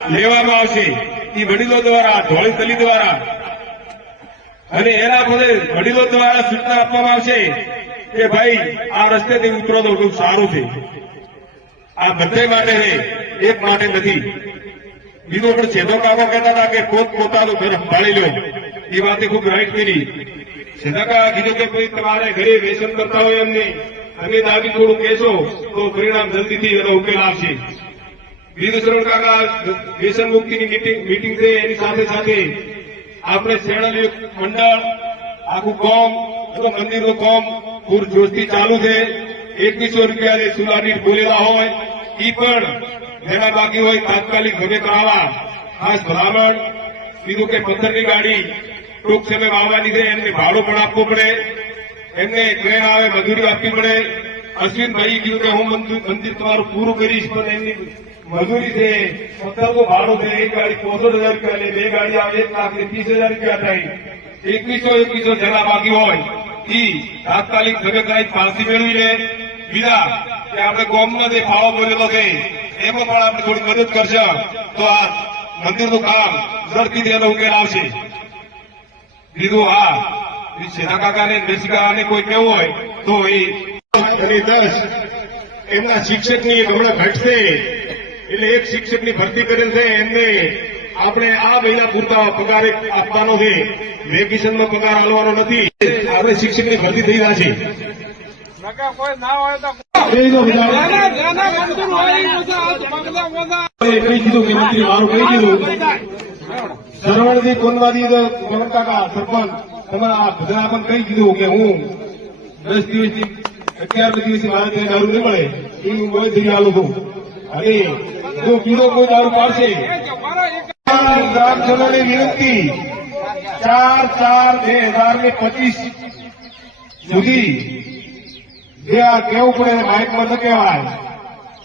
લેવામાં આવશે. એ વડીલો દ્વારા, ધોળી તલી દ્વારા. અને એના પદે વડીલો દ્વારા સૂચના આપવામાં આવશે કે ભાઈ, આ રસ્તેથી ઉતરો તો ખૂબ સારું છે. આ બધે માટે છે એક માટે નથી. બીજો પણ છેદો કાકો કહેતા હતા કે પોત પોતાનું ઘર સંભાળી લો. એ વાતે ખૂબ રાઈટ કરી છેદાકા કીધું કે કોઈ તમારે ઘરે વ્યસન કરતા હોય એમને. તમે દાબી થોડું કહેશો તો પરિણામ જલ્દીથી એનો ઉકેલ આવશે. બીજું શરણ કાકા વ્યસન મુક્તિની મીટિંગ મીટિંગ છે, એની સાથે સાથે આપણે શેરણલી મંડળ, આખું કોમ મંદિરનું કોમ પૂર જોશથી ચાલુ છે. એકવીસો રૂપિયાની સુલાની બોલેલા હોય એ પણ જેના બાકી હોય તાત્કાલિક ભગે કરાવવા. ખાસ ભલામણ. બીજું કે પથ્થરની ગાડી ટૂંક સમય વાવવાની છે, એમને ભાડું પણ આપવું પડે. એમને ક્રેન આવે, મજૂરી આપવી પડે. અશ્વિનભાઈ કીધું કે હું મંદિર તમારું પૂરું કરીશ, પણ એમની મજૂરી છે સત્તરનું ભાડું છે, એક ગાડી ચોસઠ હજાર રૂપિયા લે, બે ગાડી આવે, એક લાખ ને ત્રીસ હજાર રૂપિયા થાય. એકવીસો એકવીસો જેના બાકી હોય, ઈ તાત્કાલિક ભેગે કરાવી મેળવી લે. બીજા, કે આપણે ગોમનો જે ફાળો બોલેલો છે, એમાં પણ આપણે થોડી મદદ કરશે. તો આ મંદિરનું કામ ઝડપથી તેનો ઉકેલ આવશે. બીજું, હા એ સેના કાકાને દેશિકાને કોઈ કેવું હોય, તો એ અને દસ એમના શિક્ષકની એક હમણાં ઘટશે એટલે એક શિક્ષકની ભરતી કરેલ છે એમને આપણે આ મહિના પૂરતા પગાર આપવાનો છે વેકેશનમાં પગાર આપવાનો નથી આપણે શિક્ષકની ભરતી થઈ રહ્યા છે કોઈ કે મંત્રી મારું સરવણજી કોનવાદી સરપંચ તમારા બધા પણ કહી દીધું કે હું દસ દિવસથી અગિયાર દિવસથી મારે ત્યાં દારૂ નહીં મળે. એ હું કોઈ થઈ આલું છું અને જો બીજો કોઈ દારૂ પાડશે ગ્રામજનોની વિનંતી, ચાર ચાર બે હજાર ને પચીસ સુધી જે આ કેવું પડે માઇકમાં ન કહેવાય,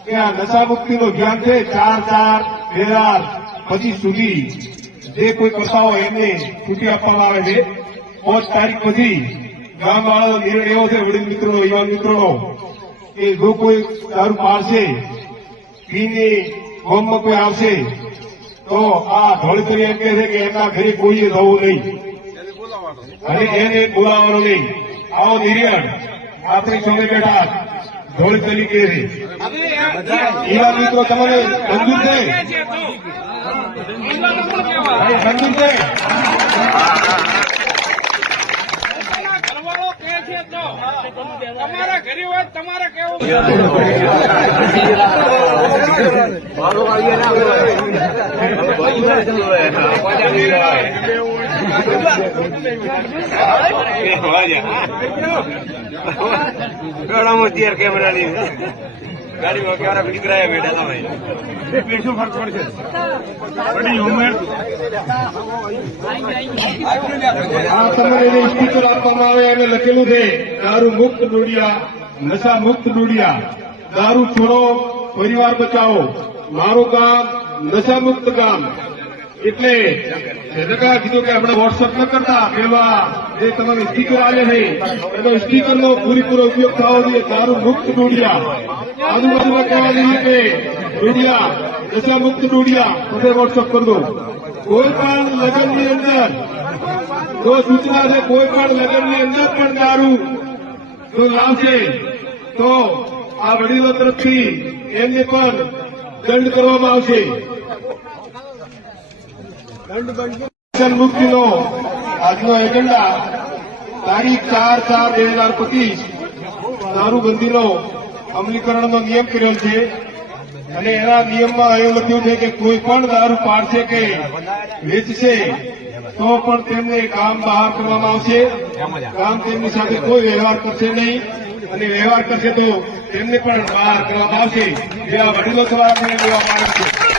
કે આ નશા મુક્તિનું ધ્યાન છે, ચાર ચાર બે હજાર પચીસ સુધી જે કોઈ કરતા હોય એમને છૂટી આપવામાં આવે છે. પાંચ તારીખ પછી ગામ વાળો નિર્ણય એવો છે વડીલ મિત્રો યુવાન મિત્રો કે જો કોઈ દારૂ પાડશે પીને હોમમાં કોઈ આવશે તો આ ધોળીતરી એમ કહે છે કે એમના ઘરે કોઈએ જવું નહીં. અને એને બોલાવવાનો નહીં. આવો નિર્યણ. આપણી સામે બેઠા ધોળીતરી કે છે. યુવાન મિત્રો તમારે મંજૂર છે? મંજૂર છે? ઘરવાળો કહે છે તો તમારા ઘરે હોય તમારે કેવું કેમેરા કેમેરાની ગાડીમાં વાળા નીકળાયા બેઠા તમે શું ફરક પડશે બડી ઉંમર. આ તમને સ્પીકર આપવામાં આવે અને લખેલું છે દારૂ મુક્ત ડોડિયા નશા મુક્ત ડોડિયા. દારૂ છોડો પરિવાર બચાવો. મારું કામ નશા મુક્ત કામ એટલે જનકા કીધું કે આપણે વોટ્સઅપ ન કરતા પેલા જે તમારે સ્ટીકર આવે નહીં એનો સ્ટીકરનો પૂરેપૂરો ઉપયોગ થવો જોઈએ, દારૂ મુક્ત ડોડિયા. આજુબાજુમાં કહેવા જોઈએ કે ડોડિયા નશા મુક્ત ડોડિયા, બધે વોટ્સઅપ કરી દો. કોઈ પણ લગ્નની અંદર, જો સૂચના છે કોઈ પણ લગ્નની અંદર પણ દારૂ જો લાવશે, તો આ વડીલો તરફથી એમને પણ દંડ કરવામાં આવશે. મુક્તિનો આજનો એજન્ડા તારીખ ચાર ચાર બે હજાર પચીસ દારૂબંધીનો અમલીકરણનો નિયમ કર્યો છે. અને એના નિયમમાં એવું લખ્યું છે કે કોઈ પણ દારૂ પાડશે કે વેચશે, તો પણ તેમને કામ બહાર કરવામાં આવશે. કામ તેમની સાથે કોઈ વ્યવહાર કરશે નહીં. અને વ્યવહાર કરશે તો તેમને પણ બહાર કરવામાં આવશે. આ વડીલો દ્વારા મને લેવામાં આવે છે.